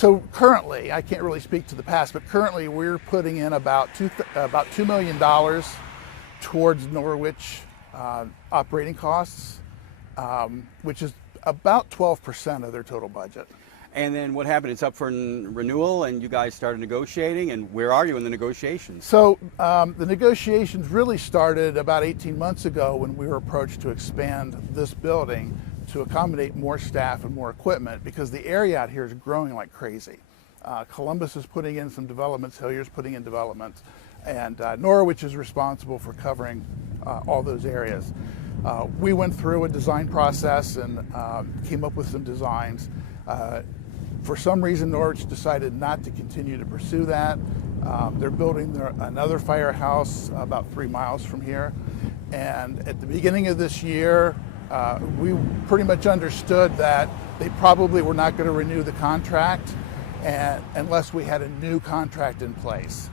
So currently, I can't really speak to the past, but currently we're putting in about $2 million towards Norwich operating costs, which is about 12% of their total budget. And then what happened? It's up for renewal, and you guys started negotiating. And where are you in the negotiations? So the negotiations really started about 18 months ago when we were approached to expand this building to accommodate more staff and more equipment, because the area out here is growing like crazy. Columbus is putting in some developments, Hillier's putting in developments, and Norwich is responsible for covering all those areas. We went through a design process and came up with some designs. For some reason, Norwich decided not to continue to pursue that. They're building another firehouse about 3 miles from here. And at the beginning of this year, we pretty much understood that they probably were not going to renew the contract unless we had a new contract in place.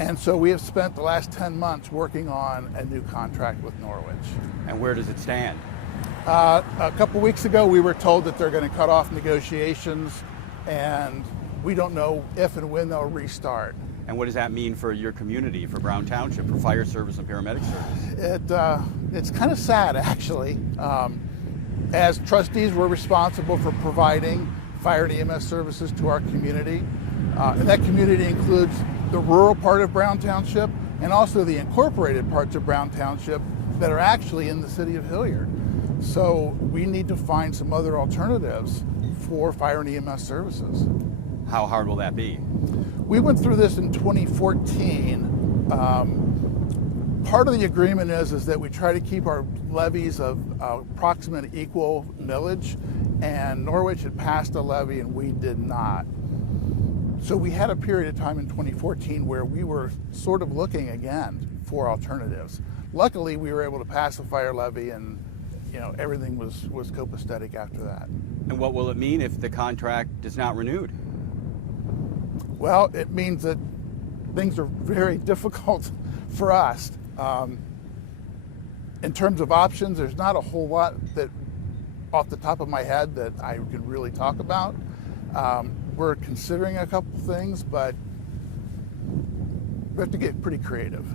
And so we have spent the last 10 months working on a new contract with Norwich. And where does it stand? A couple weeks ago, we were told that they're going to cut off negotiations, and we don't know if and when they'll restart. And what does that mean for your community, for Brown Township, for fire service and paramedic service? It's kind of sad, actually. As trustees, we're responsible for providing fire and EMS services to our community. And that community includes the rural part of Brown Township and also the incorporated parts of Brown Township that are actually in the city of Hilliard. So we need to find some other alternatives for fire and EMS services. How hard will that be? We went through this in 2014. Part of the agreement is that we try to keep our levies of approximate equal millage, and Norwich had passed a levy and we did not. So we had a period of time in 2014 where we were sort of looking again for alternatives. Luckily, we were able to pass the fire levy, and everything was copacetic after that. And what will it mean if the contract is not renewed? Well, it means that things are very difficult for us. In terms of options, there's not a whole lot that off the top of my head that I can really talk about. We're considering a couple things, but we have to get pretty creative.